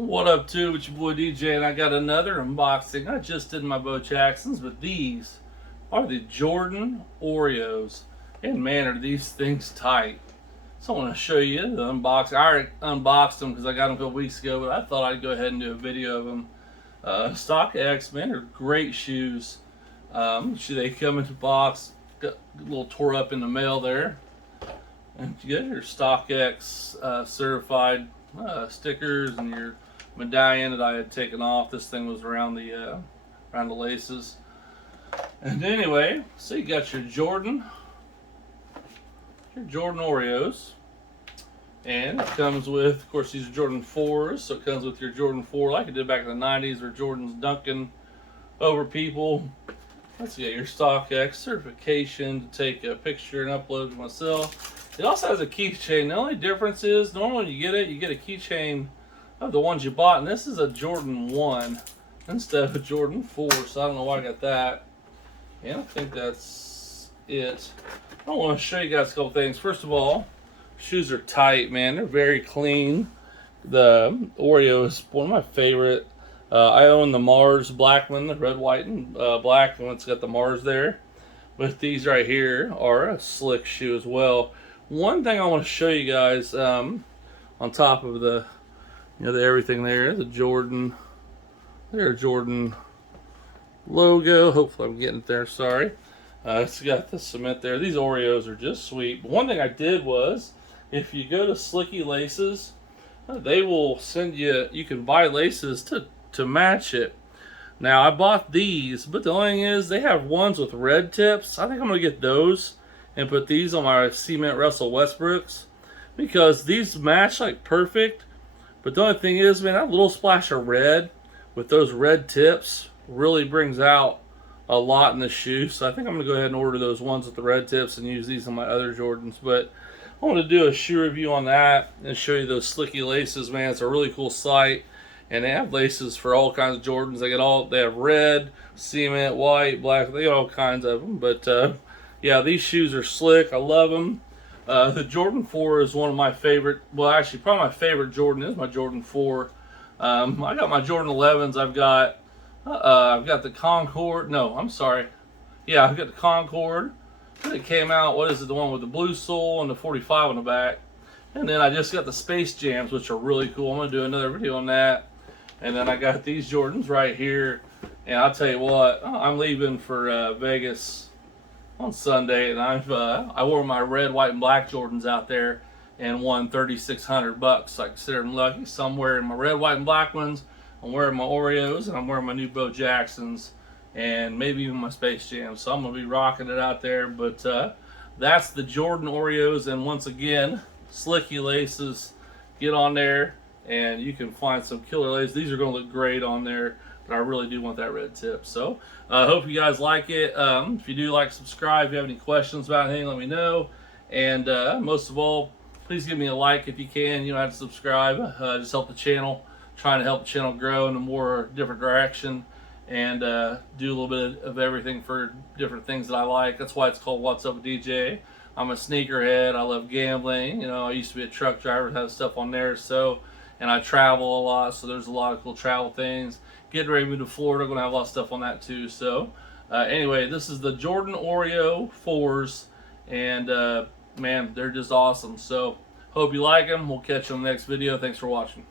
What up, too? It's your boy DJ, and I got another unboxing. I just did my Bo Jacksons, but these are the Jordan Oreos. And man, are these things tight. So I want to show you the unboxing. I already unboxed them because I got them a couple weeks ago, but I thought I'd go ahead and do a video of them. StockX, man, they're great shoes. They come in the box, got a little tore up in the mail there. And you get your StockX certified stickers and your medallion that I had taken off. This thing was around the laces. And anyway, so you got your Jordan Oreos, and it comes with, of course, these are Jordan 4s, so it comes with your Jordan 4 like it did back in the 90s, where Jordan's dunking over people. Let's get your StockX certification to take a picture and upload to myself. It also has a keychain. The only difference is, normally when you get a keychain of the ones you bought, and this is a Jordan 1 instead of a Jordan 4, so I don't know why I got that. And I think that's it. I want to show you guys a couple things. First of all, shoes are tight, man. They're very clean. The Oreo is one of my favorite. I own the Mars black one, the red, white, and black one. It's got the Mars there. But these right here are a slick shoe as well. One thing I want to show you guys, on top of the, the everything there, the Jordan, Jordan logo. Hopefully I'm getting it there, sorry. It's got the cement there. These Oreos are just sweet. But one thing I did was, if you go to Slicky Laces, they will send you can buy laces to match it. Now, I bought these, but the only thing is, they have ones with red tips. I think I'm going to get those and put these on my cement Russell Westbrooks, because these match like perfect. But the only thing is, man, that little splash of red with those red tips really brings out a lot in the shoe. So I think I'm going to go ahead and order those ones with the red tips and use these on my other Jordans. But I want to do a shoe review on that and show you those Slicky Laces, man. It's a really cool site. And they have laces for all kinds of Jordans. They have red, cement, white, black. They got all kinds of them. But yeah, these shoes are slick. I love them. The Jordan 4 is one of my favorite. Well, actually, probably my favorite Jordan is my Jordan 4. I got my Jordan 11s. I've got the Concord. No, I'm sorry. Yeah, I've got the Concord. It came out. What is it? The one with the blue sole and the 45 on the back. And then I just got the Space Jams, which are really cool. I'm gonna do another video on that. And then I got these Jordans right here. And I'll tell you what, I'm leaving for Vegas on Sunday, and I wore my red, white, and black Jordans out there and won $3,600. I consider them lucky. So I'm wearing my red, white, and black ones. I'm wearing my Oreos, and I'm wearing my new Bo Jacksons, and maybe even my Space Jam. So I'm gonna be rocking it out there. But that's the Jordan Oreos, and once again, Slicky Laces. Get on there and you can find some killer laces. These are going to look great on there, but I really do want that red tip. So I hope you guys like it. If you do, like, subscribe. If you have any questions about anything, let me know. And most of all, please give me a like if you can. You don't have to subscribe. Just help the channel. Trying to help the channel grow in a more different direction, and do a little bit of everything for different things that I like. That's why it's called What's Up with DJ. I'm a sneakerhead. I love gambling. I used to be a truck driver, have stuff on there. So, and I travel a lot, so there's a lot of cool travel things. Getting ready to move to Florida, gonna have a lot of stuff on that too. So, anyway, this is the Jordan Oreo 4s, and man, they're just awesome. So, hope you like them. We'll catch you on the next video. Thanks for watching.